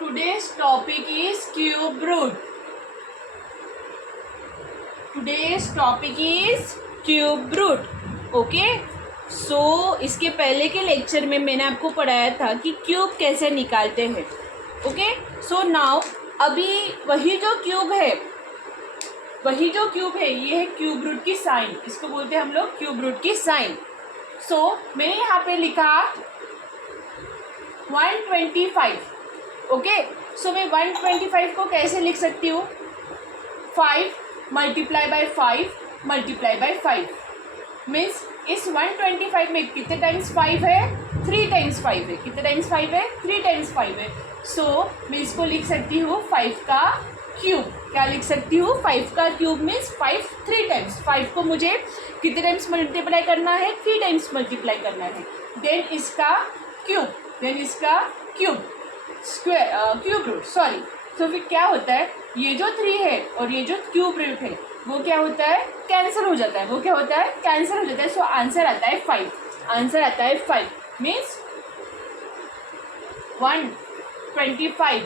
today's topic is cube root. Today's topic is cube root. Okay? So इसके पहले के lecture में मैंने आपको पढ़ाया था कि क्यूब कैसे निकालते हैं. ओके, सो नाउ अभी वही जो क्यूब है ये है क्यूब रूट की साइन. इसको बोलते हैं हम लोग क्यूब रूट की साइन. सो मैंने यहाँ पे लिखा 125. ओके, सो मैं 125 को कैसे लिख सकती हूँ? 5 multiply by 5 multiply by 5 means इस 125 में कितने टाइम्स 5 है? 3 टाइम्स 5 है. कितने टाइम्स 5 है? 3 टाइम्स 5 है. सो मैं इसको लिख सकती हूँ 5 का क्यूब. क्या लिख सकती हूँ? 5 का क्यूब मीन्स 5 3 टाइम्स. 5 को मुझे कितने टाइम्स मल्टीप्लाई करना है? 3 टाइम्स मल्टीप्लाई करना है. देन इसका cube square cube root sorry. तो फिर क्या होता है? ये जो 3 है और ये जो क्यूब रूट है वो क्या होता है? कैंसिल हो जाता है. कैंसिल हो जाता है. सो आंसर आता है 5. Means 125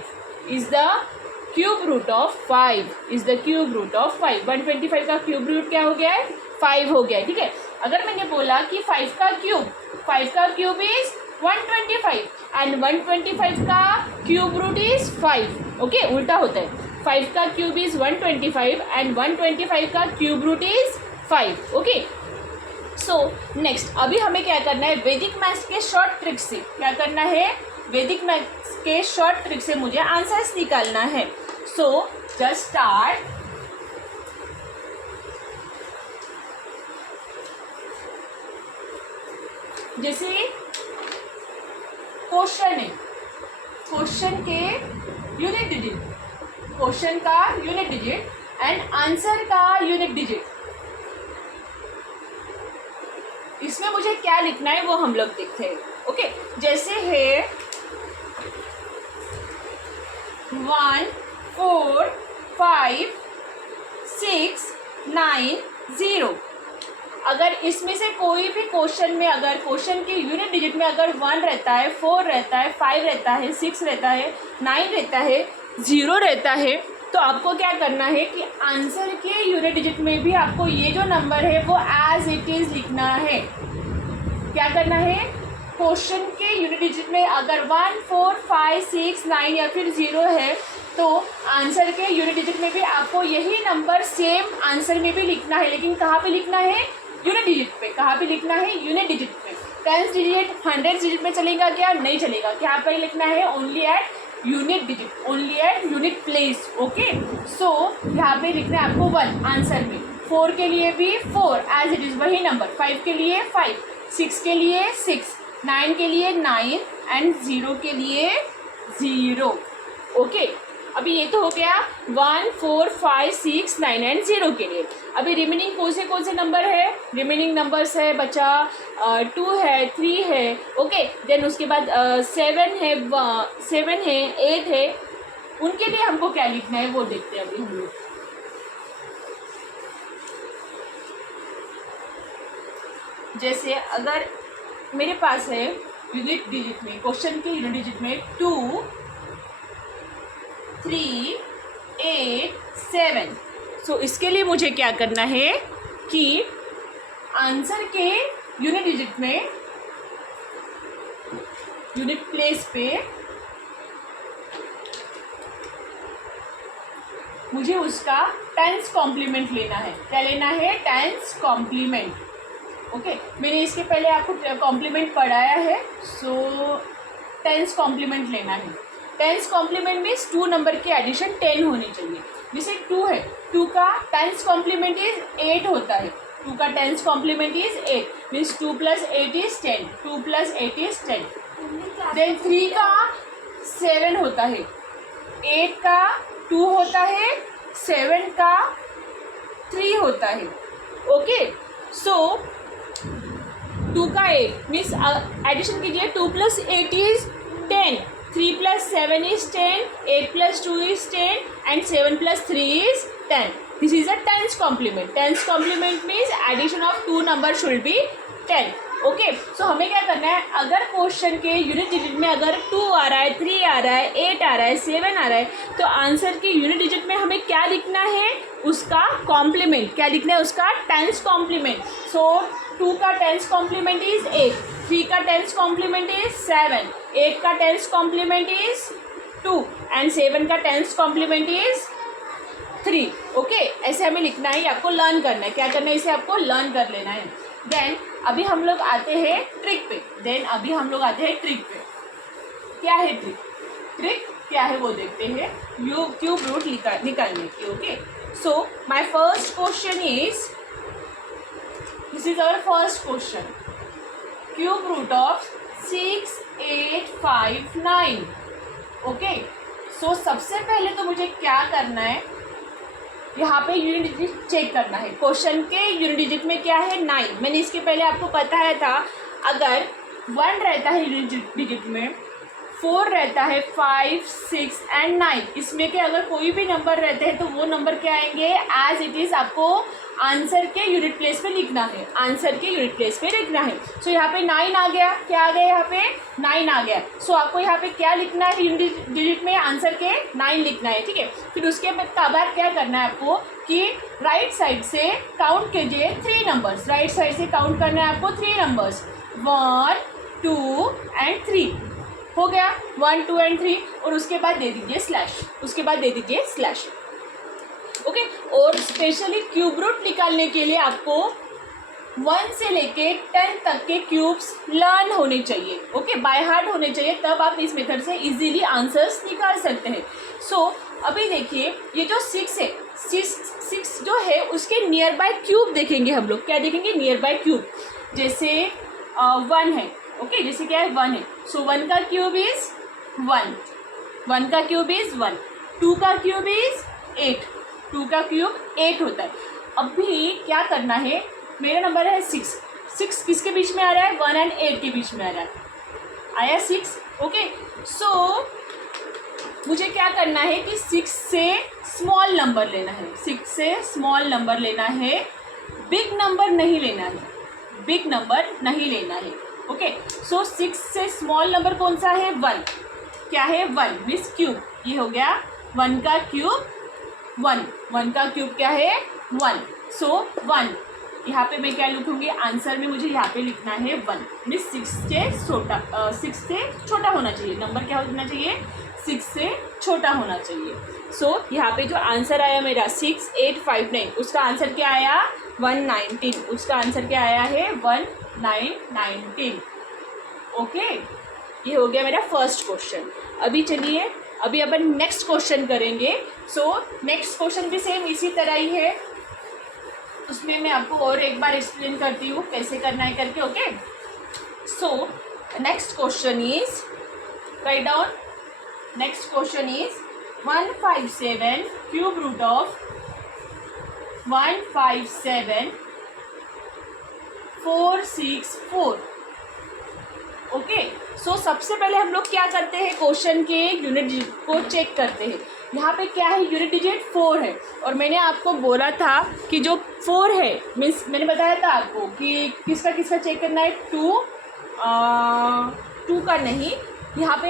is the cube root of 5. 125 का क्यूब रूट क्या हो गया है? 5 हो गया है. ठीक है, अगर मैंने बोला कि 5 का क्यूब इज 125 एंड 125 का क्यूब रूट इज 5. ओके, उल्टा होता है. 5 का क्यूब इज 125 एंड 125 का cube root is 5. Okay, so next अभी हमें क्या करना है? वैदिक मैथ्स के शॉर्ट ट्रिक से क्या करना है? वैदिक मैथ्स के शॉर्ट ट्रिक से मुझे आंसर्स निकालना है. So just start. जैसे क्वेश्चन के यूनिट डिजिट, क्वेश्चन का यूनिट डिजिट एंड आंसर का यूनिट डिजिट, इसमें मुझे क्या लिखना है वो हम लोग देखते हैं. ओके, जैसे है 1 4 5 6 9 0. अगर इसमें से कोई भी क्वेश्चन में अगर क्वेश्चन के यूनिट डिजिट में अगर 1 रहता है, 4 रहता है, 5 रहता है, 6 रहता है, 9 रहता है, 0 रहता है, तो आपको क्या करना है कि आंसर के यूनिट डिजिट में भी आपको ये जो नंबर है वो एज इट इज़ लिखना है. क्या करना है? क्वेश्चन के यूनिट डिजिट में अगर 1 4 5 6 9 या फिर 0 है तो आंसर के यूनिट डिजिट में भी आपको यही नंबर सेम आंसर में भी लिखना है. लेकिन कहाँ पे लिखना है? यूनिट डिजिट पे. कहाँ पे लिखना है? यूनिट डिजिट पे. 10 डिजिट 100 डिजिट में चलेगा क्या? नहीं चलेगा. क्या पे लिखना है? Only at unit digit, only at unit place. Okay, so यहाँ पे लिखना है आपको 1 आंसर में. 4 के लिए भी 4 एज इट इज़ वही नंबर. 5 के लिए 5, 6 के लिए 6, 9 के लिए 9 एंड 0 के लिए 0. ओके, अभी ये तो हो गया 1 4 5 6 9 एंड 0 के लिए. अभी रिमेनिंग कौन से नंबर है? रिमेनिंग नंबर्स है बच्चा 2 है, 3 है. ओके, देन उसके बाद 7 है, 8 है. उनके लिए हमको क्या लिखना है वो देखते हैं अभी हम लोग. जैसे अगर मेरे पास है यूनिट डिजिट में, क्वेश्चन के यूनिट डिजिट में 2 3 8 7. सो इसके लिए मुझे क्या करना है कि आंसर के यूनिट डिजिट में, यूनिट प्लेस पे मुझे उसका 10s कॉम्प्लीमेंट लेना है. क्या लेना है? 10s complement. ओके, मैंने इसके पहले आपको कॉम्प्लीमेंट पढ़ाया है. सो 10s कॉम्प्लीमेंट लेना है. 10s कॉम्प्लीमेंट मीन्स 2 नंबर की एडिशन 10 होनी चाहिए. जैसे 2 है, 2 का 10s कॉम्प्लीमेंट इज 8 होता है. 2 का 10s complement is 8 means 2 + 8 is 10. 2 + 8 is 10. Then 3 का 7 होता है, 8 का 2 होता है, 7 का 3 होता है. ओके, सो 2 का 8 मीन्स एडिशन कीजिए. 2 + 8 is 10, 3 + 7 is 10, 8 + 2 is 10 and 7 + 3 is 10. This is a 10s complement. 10s complement means addition of 2 numbers should be 10. Okay, सो हमें क्या करना है, अगर क्वेश्चन के यूनिट डिजिट में अगर 2 आ रहा है, 3 आ रहा है, 8 आ रहा है, 7 आ रहा है, तो आंसर के यूनिट डिजिट में हमें क्या लिखना है, उसका कॉम्प्लीमेंट। क्या लिखना है, उसका 10th कॉम्प्लीमेंट। सो 2 का 10th कॉम्प्लीमेंट इज 8, 3 का 10th कॉम्प्लीमेंट इज 7, 8 का 10th कॉम्प्लीमेंट इज 2 एंड 7 का 10th कॉम्प्लीमेंट इज 3। ओके, ऐसे हमें लिखना है, आपको लर्न करना है। क्या करना है, इसे आपको लर्न कर लेना है। देन अभी हम लोग आते हैं ट्रिक पे। क्या है ट्रिक? ट्रिक क्या है वो देखते हैं, क्यूब रूट निकालने की। Okay, so my first question is, this is our first question, cube root of 6, 8, 5, 9। Okay, so सबसे पहले तो मुझे क्या करना है, यहाँ पे यूनिट डिजिट चेक करना है। क्वेश्चन के यूनिट डिजिट में क्या है, 9। मैंने इसके पहले आपको बताया था, अगर 1 रहता है यूनिट डिजिट में, 4 रहता है, 5, 6 एंड 9, इसमें के अगर कोई भी नंबर रहते हैं तो वो नंबर क्या आएंगे, एज इट इज़ आपको आंसर के यूनिट प्लेस पे लिखना है। सो यहाँ पे 9 आ गया। क्या आ गया, यहाँ पे 9 आ गया। सो आपको यहाँ पे क्या लिखना है, यूनिट डिजिट में आंसर के 9 लिखना है। ठीक है, फिर उसके बाद क्या करना है आपको कि राइट साइड से काउंट कीजिए 3 नंबर्स। राइट साइड से काउंट करना है आपको 3 नंबर्स, 1, 2 एंड 3। हो गया 1, 2 एंड 3, और उसके बाद दे दीजिए स्लैश। ओके, और स्पेशली क्यूब रूट निकालने के लिए आपको 1 से लेके 10 तक के क्यूब्स लर्न होने चाहिए। ओके, बाय हार्ट होने चाहिए, तब आप इस मेथड से इजीली आंसर्स निकाल सकते हैं। सो अभी देखिए, ये जो 6 है, 6 जो है उसके नियर बाय क्यूब देखेंगे हम लोग। क्या देखेंगे, नियर बाय क्यूब। जैसे 1 है। ओके, जैसे क्या है, 1 है। सो 1 का क्यूब इज 1, 1 का क्यूब इज 1, 2 का क्यूब इज 8, 2 का क्यूब 8 होता है। अभी क्या करना है, मेरा नंबर है 6 किसके बीच में आ रहा है, 1 एंड 8 के बीच में आ रहा है, आया 6। ओके, सो मुझे क्या करना है कि 6 से स्मॉल नंबर लेना है, बिग नंबर नहीं लेना है। ओके, सो 6 से स्मॉल नंबर कौन सा है, 1। क्या है, 1 मिस क्यूब, ये हो गया 1 का क्यूब 1 का क्यूब क्या है, 1। सो 1 यहाँ पे मैं क्या लिखूँगी, आंसर में मुझे यहाँ पे लिखना है 1 मिस 6 से छोटा होना चाहिए। नंबर क्या होना चाहिए, 6 से छोटा होना चाहिए। सो यहाँ पे जो आंसर आया मेरा 6, 8, 5, 9, उसका आंसर क्या आया, 119। उसका आंसर क्या आया है, 1919। ओके, ये हो गया मेरा फर्स्ट क्वेश्चन। अभी चलिए, अभी अपन नेक्स्ट क्वेश्चन करेंगे। सो नेक्स्ट क्वेश्चन भी सेम इसी तरह ही है, उसमें मैं आपको और एक बार एक्सप्लेन करती हूँ कैसे करना है करके। Okay, so next question is, write down, next question is 157 cube root of 157 464। Okay, so सबसे पहले हम लोग क्या करते हैं, क्वेश्चन के यूनिट डिजिट को चेक करते हैं। यहाँ पे क्या है, यूनिट डिजिट 4 है, और मैंने आपको बोला था कि जो 4 है, मीन्स मैंने बताया था आपको कि किसका चेक करना है, 2 का नहीं, यहाँ पे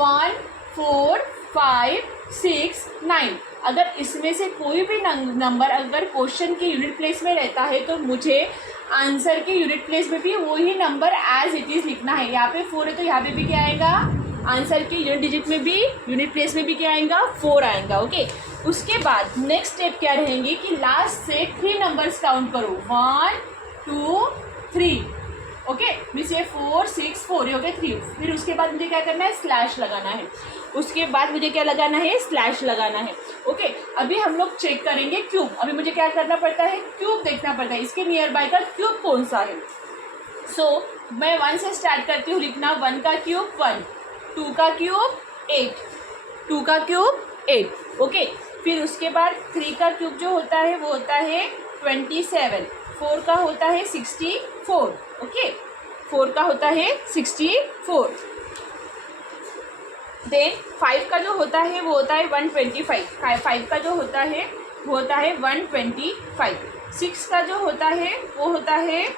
1, 4, 5, 6, 9, अगर इसमें से कोई भी नंबर अगर क्वेश्चन के यूनिट प्लेस में रहता है तो मुझे आंसर के यूनिट प्लेस में भी वही नंबर एज इट इज़ लिखना है। यहाँ पे 4 है तो यहाँ पे भी क्या आएगा, आंसर के यूनिट डिजिट में भी, यूनिट प्लेस में भी क्या आएगा, 4 आएगा। ओके, उसके बाद नेक्स्ट स्टेप क्या रहेंगी कि लास्ट से 3 नंबर्स काउंट करो, 1, 2, 3। ओके, मीन्स ये 4, 6, 4 हो गए 3। फिर उसके बाद मुझे क्या करना है, स्लैश लगाना है। उसके बाद मुझे क्या लगाना है, स्लैश लगाना है। ओके, अभी हम लोग चेक करेंगे क्यूब। अभी मुझे क्या करना पड़ता है, क्यूब देखना पड़ता है, इसके नियर बाय का क्यूब कौन सा है। सो मैं 1 से स्टार्ट करती हूँ लिखना, 1 का क्यूब 1, 2 का क्यूब 8, 2 का क्यूब 8। ओके, फिर उसके बाद 3 का क्यूब जो होता है वो होता है 27, 4 का होता है 64। ओके, 4 का होता है 64। देन 5 का जो होता है वो होता है 125, 5 का जो होता है वो होता है 125। 6 का जो होता है वो होता है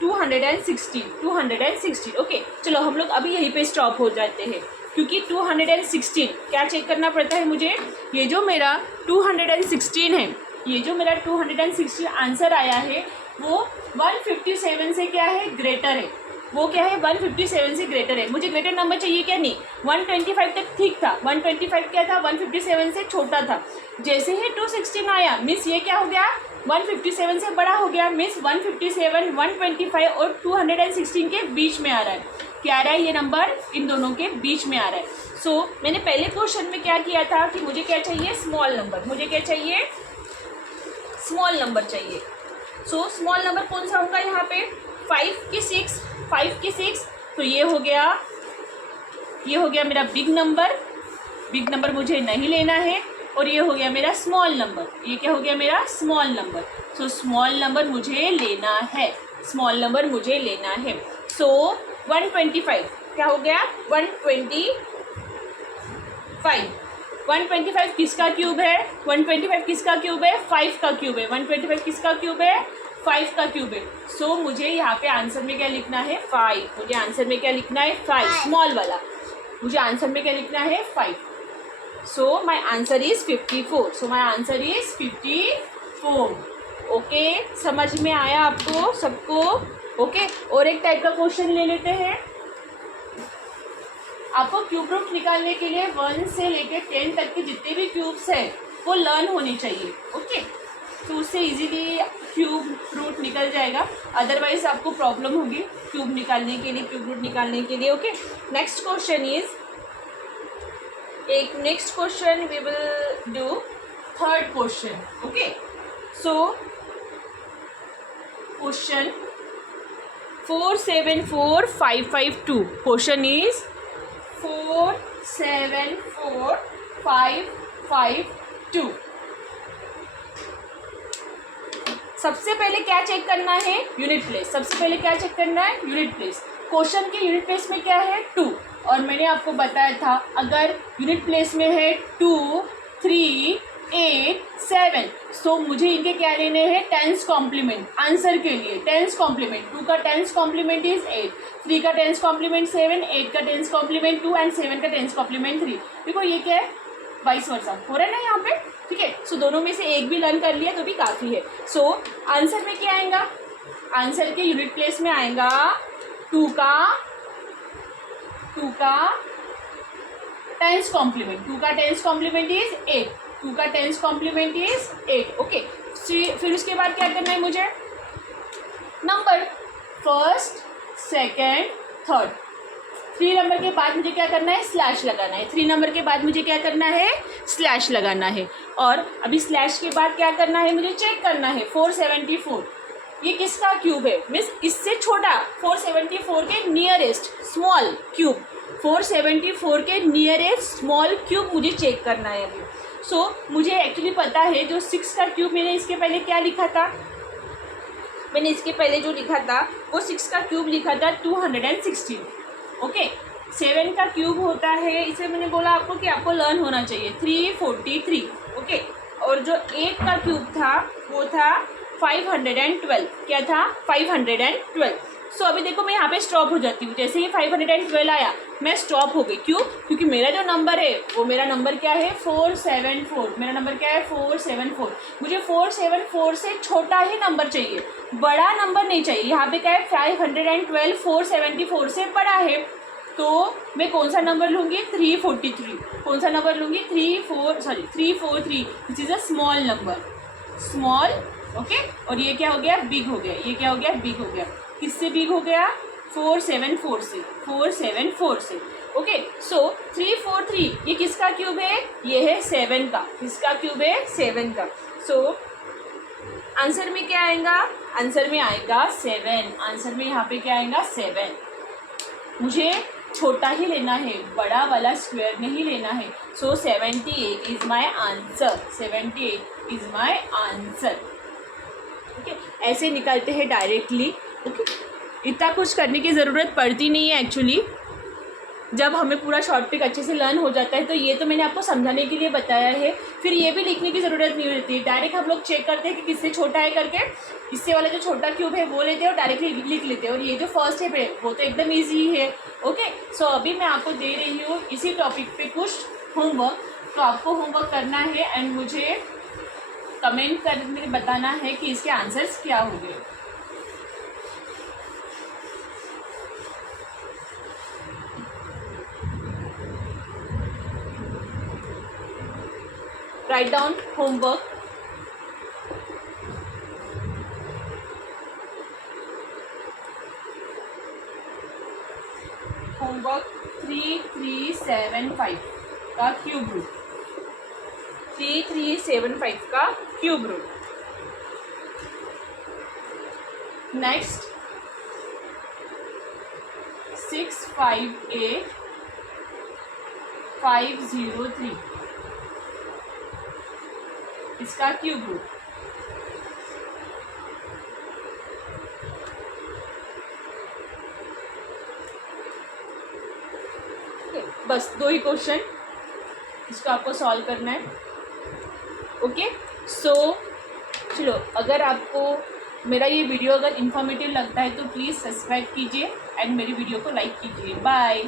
216 ओके। चलो हम लोग अभी यहीं पे स्टॉप हो जाते हैं, क्योंकि 216 क्या चेक करना पड़ता है मुझे, ये जो मेरा 216 है, ये जो मेरा 216 आंसर आया है वो 157 से क्या है, ग्रेटर है। वो क्या है, 157 से ग्रेटर है। मुझे ग्रेटर नंबर चाहिए क्या, नहीं, 125 तक ठीक था, 125 क्या था, 157 से छोटा था। जैसे ही 216 आया मीन्स ये क्या हो गया, 157 से बड़ा हो गया, मीन्स 157, 125 और 216 के बीच में आ रहा है। क्या आ रहा है, ये नंबर इन दोनों के बीच में आ रहा है। सो मैंने पहले क्वेश्चन में क्या किया था कि मुझे क्या चाहिए, स्मॉल नंबर, मुझे क्या चाहिए, स्मॉल नंबर चाहिए। सो स्मॉल नंबर कौन सा होगा यहाँ पे, 5 की 6, तो ये हो गया मेरा बिग नंबर मुझे नहीं लेना है, और ये हो गया मेरा स्मॉल नंबर, ये क्या हो गया मेरा small number. So small number मुझे लेना है, सो 125 क्या हो गया, 125 किसका क्यूब है, 125 किसका क्यूब है, 5 का क्यूब है। 125 किसका क्यूब है, 5 का क्यूब है। सो मुझे यहाँ पे आंसर में क्या लिखना है, 5। मुझे आंसर में क्या लिखना है, 5, स्मॉल वाला। मुझे आंसर में क्या लिखना है, 5। सो माई आंसर इज 54। ओके, समझ में आया आपको सबको, ओके। और एक टाइप का क्वेश्चन ले लेते हैं। आपको क्यूब रूट निकालने के लिए 1 से लेकर 10 तक के जितने भी क्यूब्स हैं वो लर्न होने चाहिए, ओके। तो उससे इजीली क्यूब रूट निकल जाएगा, अदरवाइज आपको प्रॉब्लम होगी क्यूब रूट निकालने के लिए, okay. Next question we will do third question, okay. So question 474552, question is 474552। सबसे पहले क्या चेक करना है, यूनिट प्लेस। क्वेश्चन के यूनिट प्लेस में क्या है, 2, और मैंने आपको बताया था अगर यूनिट प्लेस में है 2, 3, 8, 7, सो मुझे इनके क्या लेने हैं, टेंस कॉम्प्लीमेंट। आंसर के लिए टेंस कॉम्प्लीमेंट, 2 का टेंस कॉम्प्लीमेंट इज 8, 3 का टेंस कॉम्प्लीमेंट 7, 8 का टेंस कॉम्प्लीमेंट 2 एंड 7 का टेंस कॉम्प्लीमेंट 3। देखो ये क्या है, वाइस वर्सा हो रहा है ना यहाँ पे, ठीक है। सो दोनों में से एक भी लर्न कर लिया तो भी काफ़ी है। सो आंसर में क्या आएगा, आंसर के यूनिट प्लेस में आएगा 2 का टेंस कॉम्प्लीमेंट, 2 का टेंस कॉम्प्लीमेंट इज 8, 2 का टेंस कॉम्प्लीमेंट इज 8, ओके। फिर उसके बाद क्या करना है मुझे, number first, second, third. 3 number के बाद मुझे क्या करना है, स्लैश लगाना है। 3 नंबर के बाद मुझे क्या करना है, स्लैश लगाना है। और अभी स्लैश के बाद क्या करना है, मुझे चेक करना है 474 ये किसका क्यूब है, मीन्स इससे छोटा, 474 के नियरेस्ट स्मॉल क्यूब, 474 के नियरेस्ट स्मॉल क्यूब मुझे चेक करना है अभी। सो मुझे एक्चुअली पता है जो 6 का क्यूब मैंने इसके पहले क्या लिखा था, मैंने इसके पहले जो लिखा था वो 6 का क्यूब लिखा था 216, ओके। 7 का क्यूब होता है, इसे मैंने बोला आपको कि आपको लर्न होना चाहिए, 343, ओके। और जो 8 का क्यूब था वो था 512, क्या था, 512। सो अभी देखो मैं यहाँ पे स्टॉप हो जाती हूँ, जैसे ही 512 आया मैं स्टॉप हो गई, क्यों, क्योंकि मेरा जो नंबर है वो मेरा नंबर क्या है, 474, मेरा नंबर क्या है 474। मुझे 474 से छोटा ही नंबर चाहिए, बड़ा नंबर नहीं चाहिए। यहाँ पे क्या है 512 474 से बड़ा है, तो मैं कौन सा नंबर लूँगी, 343। कौन सा नंबर लूँगी, 343, this is a small number, small, okay. और ये क्या हो गया, बिग हो गया, ये क्या हो गया, बिग हो गया। किससे बिग हो गया, 474 से, 474 से, ओके। सो 343 ये किसका क्यूब है, ये है 7 का, किसका क्यूब है, 7 का। सो आंसर में क्या आएगा, आंसर में आएगा 7, आंसर में यहाँ पे क्या आएगा 7। मुझे छोटा ही लेना है, बड़ा वाला स्क्वायर नहीं लेना है। सो 78 is my answer, 78 is my answer, okay. ऐसे निकालते हैं डायरेक्टली, ओके। इतना कुछ करने की ज़रूरत पड़ती नहीं है एक्चुअली, जब हमें पूरा शॉर्ट ट्रिक अच्छे से लर्न हो जाता है तो ये तो मैंने आपको समझाने के लिए बताया है, फिर ये भी लिखने की ज़रूरत नहीं होती। डायरेक्ट हम लोग चेक करते हैं कि किससे छोटा है करके, इससे वाला जो छोटा क्यूब है वो लेते हैं और डायरेक्टली लिख लेते हैं, और ये जो फर्स्ट है वो तो एकदम ईजी है। ओके, सो अभी मैं आपको दे रही हूँ इसी टॉपिक पे कुछ होमवर्क, तो आपको होमवर्क करना है एंड मुझे कमेंट करके बताना है कि इसके आंसर्स क्या होंगे। Write down homework. Homework 3375 का क्यूब रूट, 3375 का क्यूब रूट। नेक्स्ट 658503 इसका क्यूब रूट। बस 2 ही क्वेश्चन, इसको आपको सॉल्व करना है। ओके, सो चलो, अगर आपको मेरा ये वीडियो अगर इन्फॉर्मेटिव लगता है तो प्लीज़ सब्सक्राइब कीजिए एंड मेरी वीडियो को लाइक कीजिए। बाय।